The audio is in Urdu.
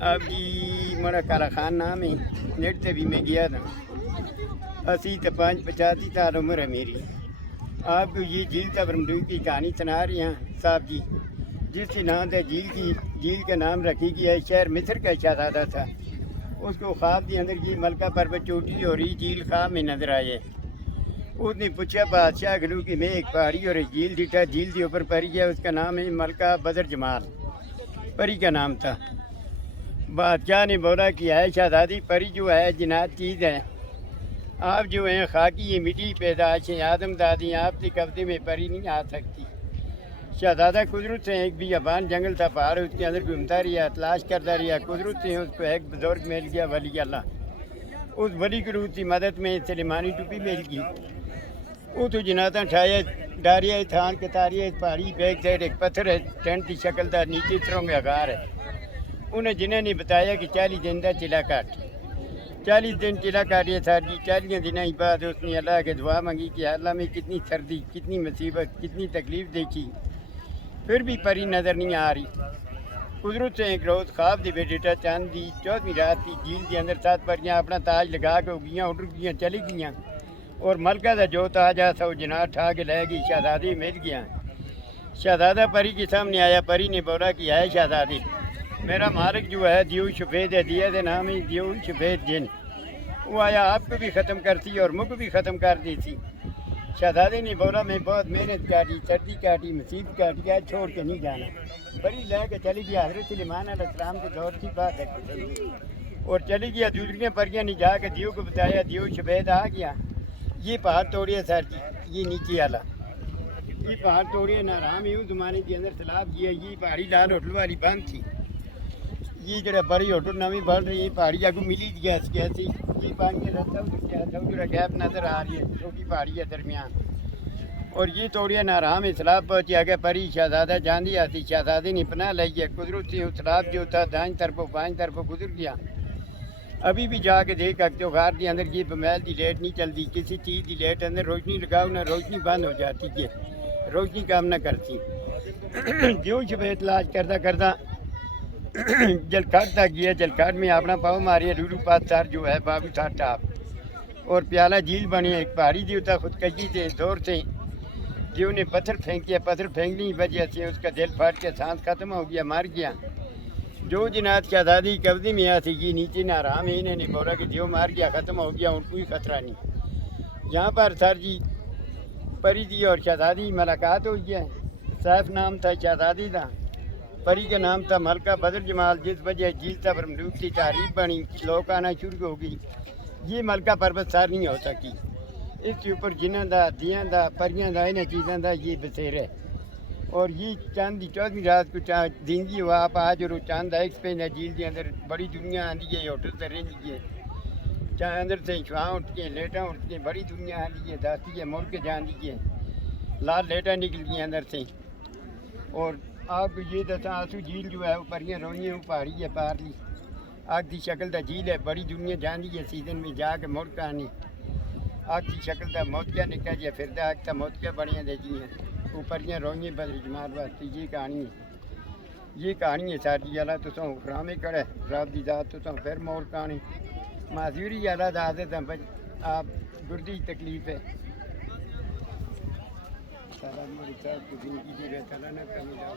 اب جی میرا کالا خان نام ہے، نیٹ سے بھی میں گیا تھا، 80 سے 85 سال عمر ہے میری۔ آپ کو یہ جھیل تبرمدو کی کہانی سنا رہے ہیں صاحب جی، جس کے نام سے جھیل کا نام رکھی گیا ہے۔ شہر مصر کا شہزادہ تھا، اس کو خواب کے اندر یہ ملکہ پروت چوٹی اور یہ جھیل خواب میں نظر آئے۔ اس نے پوچھا بادشاہ گلو کہ میں ایک پہاڑی اور ایک جھیل دکھا، جھیل کے اوپر پری ہے، اس کا نام ہے ملکہ بدر جمال، پری کا نام تھا۔ بادشاہ نے بولا کہ ہے شہزادی، پری جو ہے جنات چیز ہے، آپ جو ہیں خاکی یہ مٹی پیدائش ہیں، آدم دادی، آپ کے قبضے میں پری نہیں آ سکتی۔ شہزادہ قدرت سے ایک بیابان جنگل تھا، پہاڑ، اس کے اندر گھومتا رہا، تلاش کرتا رہا، قدرت سے اس کو ایک بزرگ مل گیا، ولی اللہ۔ اس ولی کی روح کی مدد میں سلیمانی ٹوپی مل گئی۔ وہ تو جناتاں ٹھایا ڈاریا تھان کے تاریہ پہاڑی بیک سائڈ ایک پتھر ہے، ٹینٹ کی شکل تھا، نیچے سرنگ آگار ہے۔ انہیں جنہیں نے بتایا کہ 40 دن کا چلا کاٹ، 40 دن چلا کاٹیا تھا جی۔ 40 دنوں کے بعد اس نے اللہ کے دعا مانگی کہ اللہ میں کتنی سردی، کتنی مصیبت، کتنی تکلیف دیکھی، پھر بھی پری نظر نہیں آ رہی۔ قدرت سے ایک روز خواب دی بیٹا چاند دی 14ویں رات کی جھیل کے اندر 7 پریاں اپنا تاج لگا کے گیاں اڑ گیاں چلی گیاں، اور ملکہ کا جو تاج آ سو جنات ٹھا کے لے گئی، شہزادی مل گیا۔ شہزادہ پری کے سامنے آیا، پری نے بولا کہ ہے شہزادی، میرا مالک جو ہے دیو شفید ہے، دیا دے نام ہے دیو شفید جن، وہ آیا آپ کو بھی ختم کرتی اور مجھ کو بھی ختم کر دی تھی۔ شہزادے نے بولا میں بہت محنت کاٹی، سردی کاٹی، مصیبت کاٹی، آج چھوڑ کے نہیں جانا۔ پری لے کے چلی گیا، حضرت سلیمان علیہ السلام کے دور کی بات ہے، اور چلی گیا۔ دوسریاں پریاں نے جا کے دیو کو بتایا، دیو شفید آ گیا، یہ پہاڑ توڑیے سر جی، یہ نیچے والا یہ پہاڑ توڑیے نہ رام ہے۔ اس زمانے کے اندر سیلاب کیا، یہ پہاڑی لال ہوٹل والی بند تھی، یہ جڑا بڑی ہوٹل نویں بن رہی ہے، پہاڑی آگو ملی گیس کیسی، یہ پانی رستہ ادھر گیپ نظر آ رہی ہے، چھوٹی پہاڑی ہے درمیان، اور یہ توڑیا نارام ہے۔ سیلاب پہنچ آگے پری شہزادہ جاندی آتی، شہزادی نے پناہ لئی ہے، قدرت سے سیلاب جو تھا دائیں طرف بائیں طرف گزر گیا۔ ابھی بھی جا کے دیکھ تو غار کے اندر یہ بمیل کی لائٹ نہیں چلتی، کسی چیز کی لائٹ اندر روشنی لگاؤ نہ روشنی بند ہو جاتی ہے، روشنی کام نہ کرتی۔ جو شبہ تلاش کرتا کرتا جلکھٹ تک گیا، جلکھٹ میں اپنا پاؤں ماریا، لولو پات سر جو ہے بابو سر ٹاپ، اور پیالہ جھیل بنی، ایک پہاڑی جو تھا خودکشی سے زور سے جو نے پتھر پھینکیا، پتھر پھینکنے کی وجہ سے اس کا دل پھٹ کے سانس ختم ہو گیا، مر گیا۔ جو جنات شہزادی قبضے میں آتی یہ نیچے نہ آرام ہے، انہیں نہیں بولا کہ جو مار گیا ختم ہو گیا، ان کوئی خطرہ نہیں۔ یہاں پر سر جی پری دی اور شہزادی ملاقات ہوئی ہے، سیف نام تھا شہزادی کا، پری کا نام تھا ملکہ بدر جمال، جس وجہ جھیل تبر ملوک کی تعریف بنی، لوگ آنا شروع ہو گئی۔ یہ ملکہ پروت سار نہیں ہو سکی، اس کے اوپر جنہاں دا، دیاں دا، پریاں دا، انہیں چیزاں دا یہ بسیر ہے۔ اور یہ چاند دی 14ویں رات کو دینگی ہوا، آپ آج اور چاند ایکس پہ جھیل کے اندر بڑی دنیا آندی ہے، ہوٹل سے رہی ہے، چاہے اندر سے شواں اٹھتی ہیں، لیٹاں اٹھتی ہیں، بڑی دنیا آندی ہے، داتی ہے، مڑ کے جاندی ہے، لال لیٹاں نکلتی ہیں اندر سے۔ اور آپ یہ دساں آسو جھیل جو ہے وہ پریاں روئی ہیں، وہ پہاڑی ہے پارلی، آگ کی شکل دا جھیل ہے، بڑی دنیا جاندی ہے سیزن میں جا کے مڑ کے آنی، آگ کی شکل دا موتیا نکل جائے، پھر دا آگ تا موتیا بڑیاں دے جی ہیں، وہ پریاں روئی ہیں بدر جمال واسطے۔ یہ کہانی ہے، یہ کہانی ہے ساری اللہ تو سو حکرامے کرے، رب دی ذات تو سو پھر مور کہانی معذوری اللہ دا حضرت آپ گردی تکلیف ہے۔ سارا میری صاحب کو زندگی دی رہتا اللہ نہ کمی جاؤ۔